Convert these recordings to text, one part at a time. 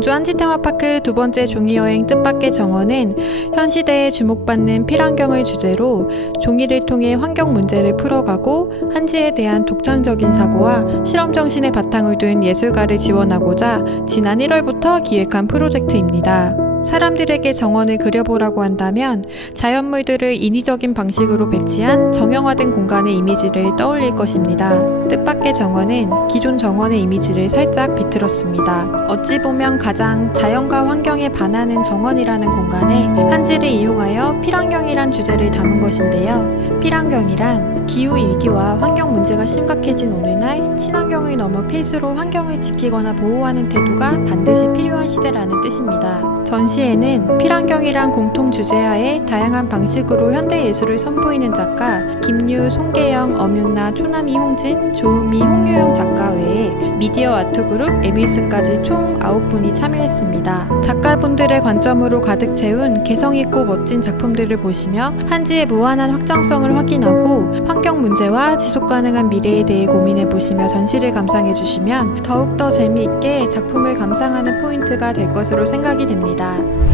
원주 한지 테마파크 두 번째 종이여행 뜻밖의 정원은 현 시대에 주목받는 필환경을 주제로 종이를 통해 환경 문제를 풀어가고 한지에 대한 독창적인 사고와 실험 정신의 바탕을 둔 예술가를 지원하고자 지난 1월부터 기획한 프로젝트입니다. 사람들에게 정원을 그려보라고 한다면 자연물들을 인위적인 방식으로 배치한 정형화된 공간의 이미지를 떠올릴 것입니다. 뜻밖의 정원은 기존 정원의 이미지를 살짝 비틀었습니다. 어찌 보면 가장 자연과 환경에 반하는 정원이라는 공간에 한지를 이용하여 필환경이란 주제를 담은 것인데요. 필환경이란 기후 위기와 환경 문제가 심각해진 오늘날 친환경을 넘어 필수로 환경을 지키거나 보호하는 태도가 반드시 필요한 시대라는 뜻입니다. 전시회는 필환경이란 공통 주제하에 다양한 방식으로 현대 예술을 선보이는 작가 김유, 송계영, 엄윤나, 초남이, 홍진, 조은미, 홍유영 작가 외에 미디어 아트 그룹 에밀스까지 총 9분이 참여했습니다. 작가분들의 관점으로 가득 채운 개성있고 멋진 작품들을 보시며 한지의 무한한 확장성을 확인하고 환경 문제와 지속 가능한 미래에 대해 고민해 보시며 전시를 감상해 주시면 더욱더 재미있게 작품을 감상하는 포인트가 될 것으로 생각이 됩니다.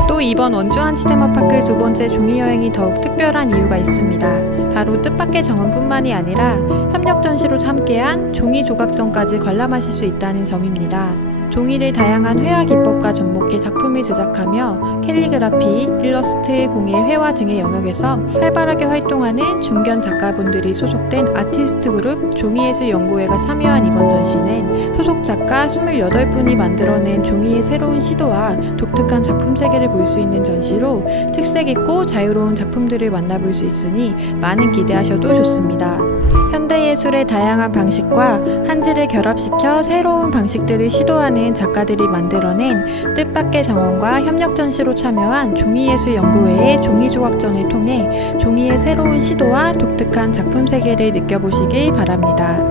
또 이번 원주 한지 테마파크 두 번째 종이 여행이 더욱 특별한 이유가 있습니다. 바로 뜻밖의 정원뿐만이 아니라 협력 전시로 함께한 종이 조각전까지 관람하실 수 있다는 점입니다. 종이를 다양한 회화 기법과 접목해 작품을 제작하며 캘리그라피, 일러스트, 공예, 회화 등의 영역에서 활발하게 활동하는 중견 작가분들이 소속된 아티스트 그룹 종이예술연구회가 참여한 이번 전시는 소속 작가 28분이 만들어낸 종이의 새로운 시도와 독특한 작품 세계를 볼 수 있는 전시로 특색 있고 자유로운 작품들을 만나볼 수 있으니 많은 기대하셔도 좋습니다. 현대 예술의 다양한 방식과 한지를 결합시켜 새로운 방식들을 시도하는 작가들이 만들어낸 뜻밖의 정원과 협력 전시로 참여한 종이예술 연구회의 종이조각전을 통해 종이의 새로운 시도와 독특한 작품 세계를 느껴보시길 바랍니다.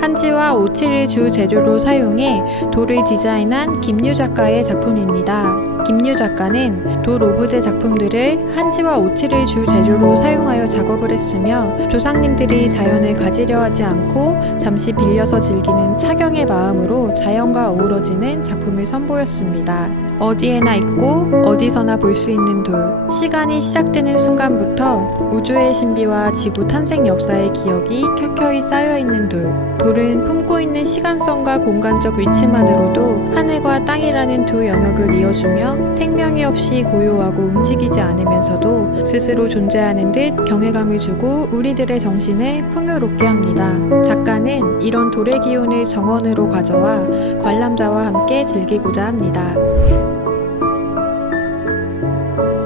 한지와 오칠을 주 재료로 사용해 돌을 디자인한 김유 작가의 작품입니다. 김유 작가는 돌 오브제 작품들을 한지와 오칠을 주 재료로 사용하여 작업을 했으며 조상님들이 자연을 가지려 하지 않고 잠시 빌려서 즐기는 차경의 마음으로 자연과 어우러지는 작품을 선보였습니다. 어디에나 있고 어디서나 볼 수 있는 돌. 시간이 시작되는 순간부터 우주의 신비와 지구 탄생 역사의 기억이 켜켜이 쌓여 있는 돌. 돌은 품고 있는 시간성과 공간적 위치만으로도 하늘과 땅이라는 두 영역을 이어주며 생명이 없이 고요하고 움직이지 않으면서도 스스로 존재하는 듯 경외감을 주고 우리들의 정신을 풍요롭게 합니다. 작가는 이런 돌의 기운을 정원으로 가져와 관람자와 함께 즐기고자 합니다.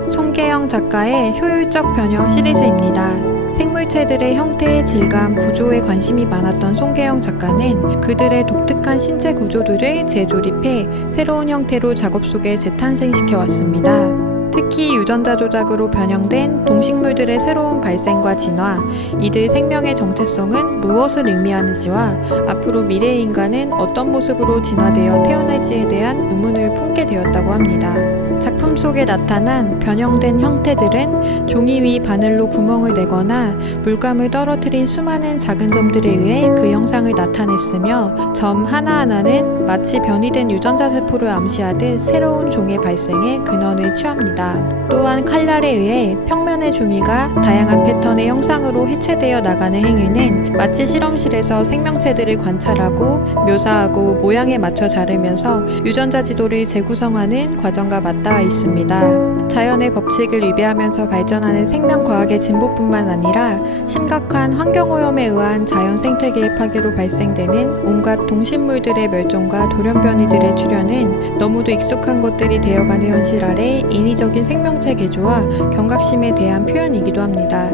송계영 작가의 효율적 변형 시리즈입니다. 생물체들의 형태, 질감, 구조에 관심이 많았던 송계영 작가는 그들의 독특한 신체 구조들을 재조립해 새로운 형태로 작업 속에 재탄생시켜 왔습니다. 특히 유전자 조작으로 변형된 동식물들의 새로운 발생과 진화, 이들 생명의 정체성은 무엇을 의미하는지와 앞으로 미래의 인간은 어떤 모습으로 진화되어 태어날지에 대한 의문을 품게 되었다고 합니다. 작품 속에 나타난 변형된 형태들은 종이 위 바늘로 구멍을 내거나 물감을 떨어뜨린 수많은 작은 점들에 의해 그 형상을 나타냈으며 점 하나하나는 마치 변이 된 유전자 세포를 암시하듯 새로운 종의 발생에 근원을 취합니다. 또한 칼날에 의해 평면의 종이가 다양한 패턴의 형상으로 해체되어 나가는 행위는 마치 실험실에서 생명체들을 관찰하고 묘사하고 모양에 맞춰 자르면서 유전자 지도를 재구성하는 과정과 맞닿아 있습니다. 자연의 법칙을 위배하면서 발전하는 생명과학의 진보뿐만 아니라 심각한 환경오염에 의한 자연 생태계의 파괴로 발생되는 온갖 동식물들의 멸종과 돌연변이들의 출현은 너무도 익숙한 것들이 되어가는 현실 아래 인위적인 생명체 개조와 경각심에 대한 표현이기도 합니다.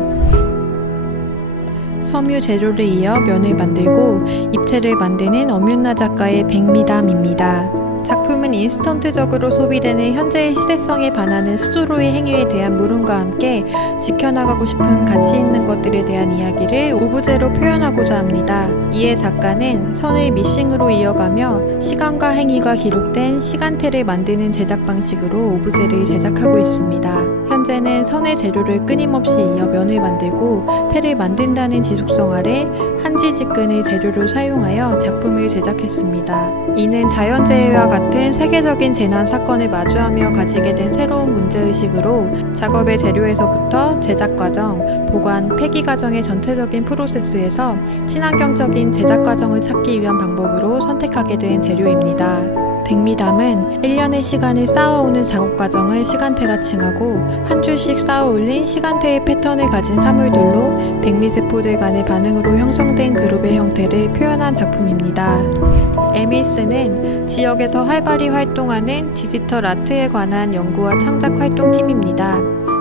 섬유 재료를 이어 면을 만들고 입체를 만드는 엄윤나 작가의 백미담입니다. 작품은 인스턴트적으로 소비되는 현재의 시대성에 반하는 스스로의 행위에 대한 물음과 함께 지켜나가고 싶은 가치 있는 것들에 대한 이야기를 오브제로 표현하고자 합니다. 이에 작가는 선을 미싱으로 이어가며 시간과 행위가 기록된 시간테를 만드는 제작 방식으로 오브제를 제작하고 있습니다. 현재는 선의 재료를 끊임없이 이어 면을 만들고 테를 만든다는 지속성 아래 한지 직근을 재료로 사용하여 작품을 제작했습니다. 이는 자연재해와 같은 세계적인 재난 사건을 마주하며 가지게 된 새로운 문제의식으로 작업의 재료에서부터 제작 과정, 보관, 폐기 과정의 전체적인 프로세스에서 친환경적인 제작 과정을 찾기 위한 방법으로 선택하게 된 재료입니다. 백미담은 1년의 시간을 쌓아오는 작업 과정을 시간테라 칭하고 한 줄씩 쌓아 올린 시간테의 패턴을 가진 사물들로 백미세포들 간의 반응으로 형성된 그룹의 형태를 표현한 작품입니다. 에밀스는 지역에서 활발히 활동하는 디지털 아트에 관한 연구와 창작 활동팀입니다.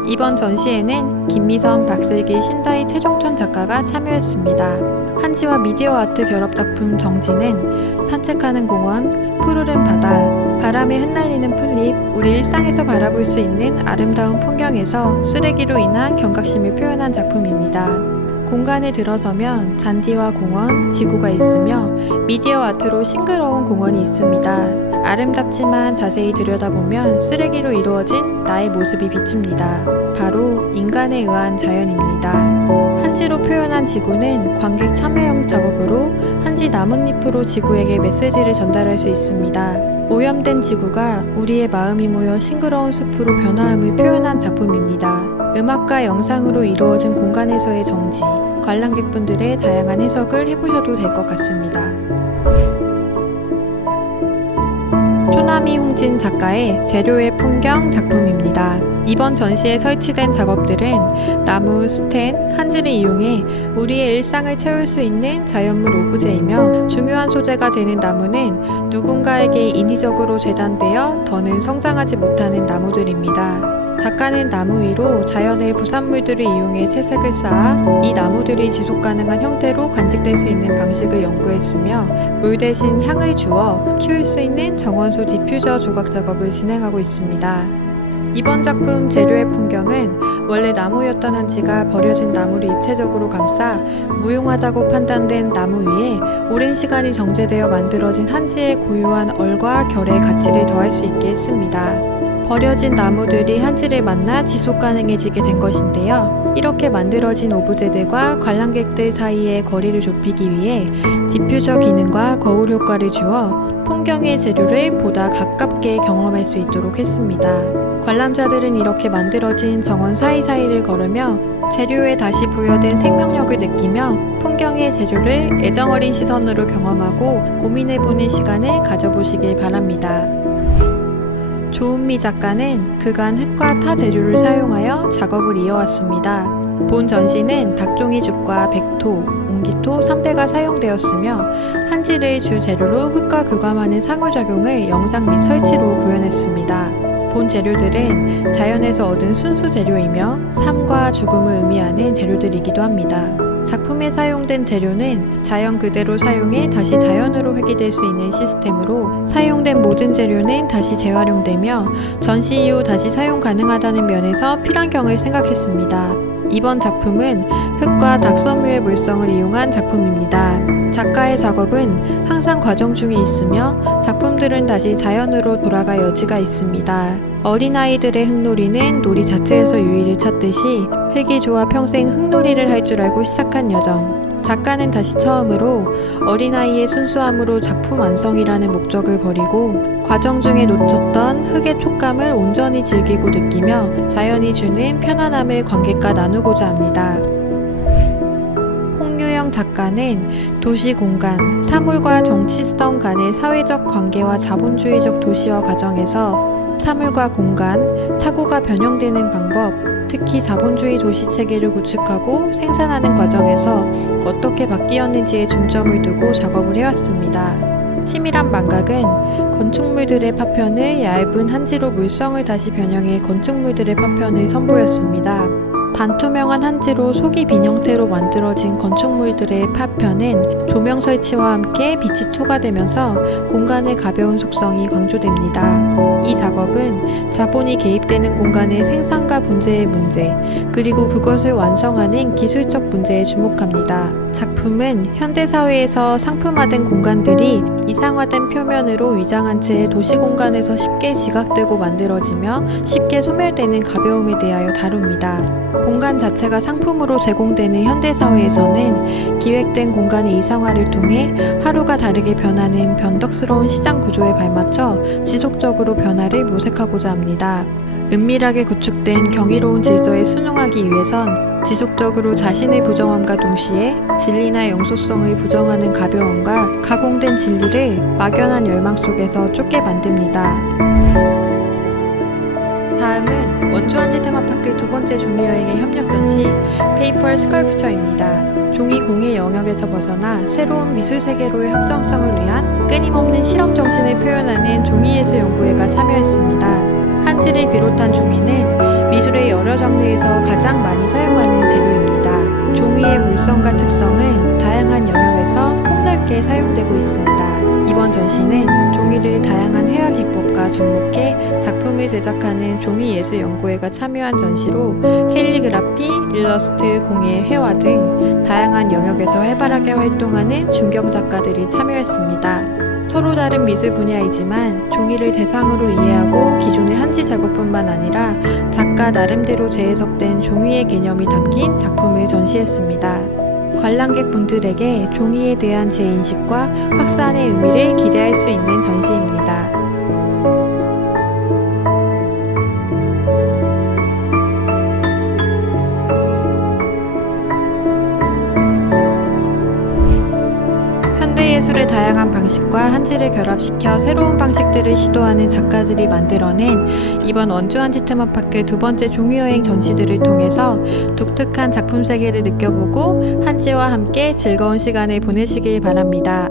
이번 전시에는 김미선, 박슬기, 신다희, 최종천 작가가 참여했습니다. 한지와 미디어 아트 결합 작품 정지는 산책하는 공원, 푸르른 바다, 바람에 흩날리는 풀잎, 우리 일상에서 바라볼 수 있는 아름다운 풍경에서 쓰레기로 인한 경각심을 표현한 작품입니다. 공간에 들어서면 잔디와 공원, 지구가 있으며 미디어 아트로 싱그러운 공원이 있습니다. 아름답지만 자세히 들여다보면 쓰레기로 이루어진 나의 모습이 비춥니다. 바로 인간에 의한 자연입니다. 한지로 표현한 지구는 관객 참여형 작업으로 한지 나뭇잎으로 지구에게 메시지를 전달할 수 있습니다. 오염된 지구가 우리의 마음이 모여 싱그러운 숲으로 변화함을 표현한 작품입니다. 음악과 영상으로 이루어진 공간에서의 정지, 관람객분들의 다양한 해석을 해보셔도 될 것 같습니다. 초나미 홍진 작가의 재료의 풍경 작품입니다. 이번 전시에 설치된 작업들은 나무, 스텐, 한지를 이용해 우리의 일상을 채울 수 있는 자연물 오브제이며 중요한 소재가 되는 나무는 누군가에게 인위적으로 재단되어 더는 성장하지 못하는 나무들입니다. 작가는 나무 위로 자연의 부산물들을 이용해 채색을 쌓아 이 나무들이 지속 가능한 형태로 간직될 수 있는 방식을 연구했으며 물 대신 향을 주어 키울 수 있는 정원소 디퓨저 조각 작업을 진행하고 있습니다. 이번 작품 재료의 풍경은 원래 나무였던 한지가 버려진 나무를 입체적으로 감싸 무용하다고 판단된 나무 위에 오랜 시간이 정제되어 만들어진 한지의 고유한 얼과 결의 가치를 더할 수 있게 했습니다. 버려진 나무들이 한지를 만나 지속 가능해지게 된 것인데요. 이렇게 만들어진 오브제들과 관람객들 사이의 거리를 좁히기 위해 디퓨저 기능과 거울 효과를 주어 풍경의 재료를 보다 가깝게 경험할 수 있도록 했습니다. 관람자들은 이렇게 만들어진 정원 사이사이를 걸으며 재료에 다시 부여된 생명력을 느끼며 풍경의 재료를 애정어린 시선으로 경험하고 고민해보는 시간을 가져보시길 바랍니다. 조은미 작가는 그간 흙과 타 재료를 사용하여 작업을 이어왔습니다. 본 전시는 닭종이 죽과 백토, 옹기토, 삼배가 사용되었으며 한지를 주 재료로 흙과 교감하는 상호작용을 영상 및 설치로 구현했습니다. 본 재료들은 자연에서 얻은 순수 재료이며 삶과 죽음을 의미하는 재료들이기도 합니다. 작품에 사용된 재료는 자연 그대로 사용해 다시 자연으로 회귀될 수 있는 시스템으로 사용된 모든 재료는 다시 재활용되며 전시 이후 다시 사용 가능하다는 면에서 필환경을 생각했습니다. 이번 작품은 흙과 닭섬유의 물성을 이용한 작품입니다. 작가의 작업은 항상 과정 중에 있으며 작품들은 다시 자연으로 돌아갈 여지가 있습니다. 어린아이들의 흙놀이는 놀이 자체에서 유의를 찾듯이 흙이 좋아 평생 흙놀이를 할 줄 알고 시작한 여정. 작가는 다시 처음으로 어린아이의 순수함으로 작품 완성이라는 목적을 버리고 과정 중에 놓쳤던 흙의 촉감을 온전히 즐기고 느끼며 자연이 주는 편안함을 관객과 나누고자 합니다. 홍유영 작가는 도시 공간, 사물과 정치성 간의 사회적 관계와 자본주의적 도시화 과정에서 사물과 공간, 사고가 변형되는 방법, 특히 자본주의 도시 체계를 구축하고 생산하는 과정에서 어떻게 바뀌었는지에 중점을 두고 작업을 해왔습니다. 치밀한 망각은 건축물들의 파편을 얇은 한지로 물성을 다시 변형해 건축물들의 파편을 선보였습니다. 반투명한 한지로 속이 빈 형태로 만들어진 건축물들의 파편은 조명 설치와 함께 빛이 투과되면서 공간의 가벼운 속성이 강조됩니다. 이 작업은 자본이 개입되는 공간의 생산과 분재의 문제, 그리고 그것을 완성하는 기술적 문제에 주목합니다. 작품은 현대사회에서 상품화된 공간들이 이상화된 표면으로 위장한 채 도시 공간에서 쉽게 지각되고 만들어지며 쉽게 소멸되는 가벼움에 대하여 다룹니다. 공간 자체가 상품으로 제공되는 현대사회에서는 기획된 공간의 이상화를 통해 하루가 다르게 변하는 변덕스러운 시장 구조에 발맞춰 지속적으로 변화를 모색하고자 합니다. 은밀하게 구축된 경이로운 질서에 순응하기 위해선 지속적으로 자신의 부정함과 동시에 진리나 영소성을 부정하는 가벼움과 가공된 진리를 막연한 열망 속에서 쫓게 만듭니다. 다음은 원주한지 테마파크 두 번째 종이 여행의 협력 전시 페이퍼 스컬프처입니다. 종이 공예 영역에서 벗어나 새로운 미술 세계로의 확장성을 위한 끊임없는 실험 정신을 표현하는 종이 예술 연구회가 참여했습니다. 한지를 비롯한 종이는 미술의 여러 장르에서 가장 많이 사용하는 재료입니다. 종이의 물성과 특성은 다양한 영역에서 폭넓게 사용되고 있습니다. 이번 전시는 종이를 다양한 회화 기법과 접목해 작품을 제작하는 종이예술연구회가 참여한 전시로 캘리그라피, 일러스트, 공예, 회화 등 다양한 영역에서 활발하게 활동하는 중경 작가들이 참여했습니다. 서로 다른 미술 분야이지만 종이를 대상으로 이해하고 기존의 한지 작업뿐만 아니라 작가 나름대로 재해석된 종이의 개념이 담긴 작품을 전시했습니다. 관람객 분들에게 종이에 대한 재인식과 확산의 의미를 기대할 수 있는 전시입니다. 다양한 방식과 한지를 결합시켜 새로운 방식들을 시도하는 작가들이 만들어낸 이번 원주 한지 테마파크 두 번째 종이여행 전시들을 통해서 독특한 작품 세계를 느껴보고 한지와 함께 즐거운 시간을 보내시길 바랍니다.